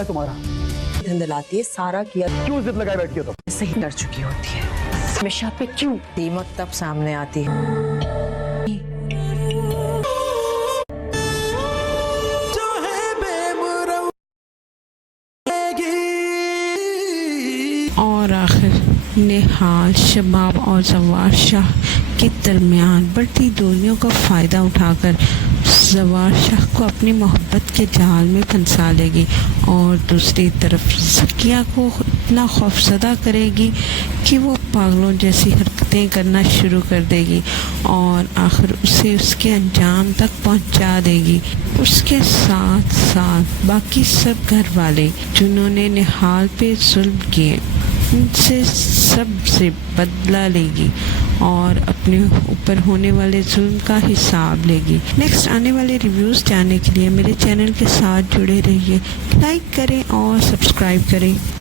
کیا ہے تمہارا؟ دھندلاتی ہے سارا کیا کیوں ضد لگائے بیٹھی ہو تم؟ صحیح کر چکی ہوتی ہے ہمیشہ پہ کیوں دیمک تب سامنے آتی ہے اور آخر نہال شباب اور زوار شاہ کے درمیان بڑھتی دوریوں کا فائدہ اٹھا کر زوار شاہ کو اپنی محبت کے جال میں پھنسا لے گی اور دوسری طرف ذکیہ کو اتنا خوفزدہ کرے گی کہ وہ پاگلوں جیسی حرکتیں کرنا شروع کر دے گی اور آخر اسے اس کے انجام تک پہنچا دے گی۔ اس کے ساتھ ساتھ باقی سب گھر والے جنہوں نے نہال پہ ظلم کیے ان سے سب سے بدلہ لے گی اور اپنے اوپر ہونے والے ظلم کا حساب لے گی۔ نیکسٹ آنے والے ریویوز جاننے کے لیے میرے چینل کے ساتھ جڑے رہیے، لائک کریں اور سبسکرائب کریں۔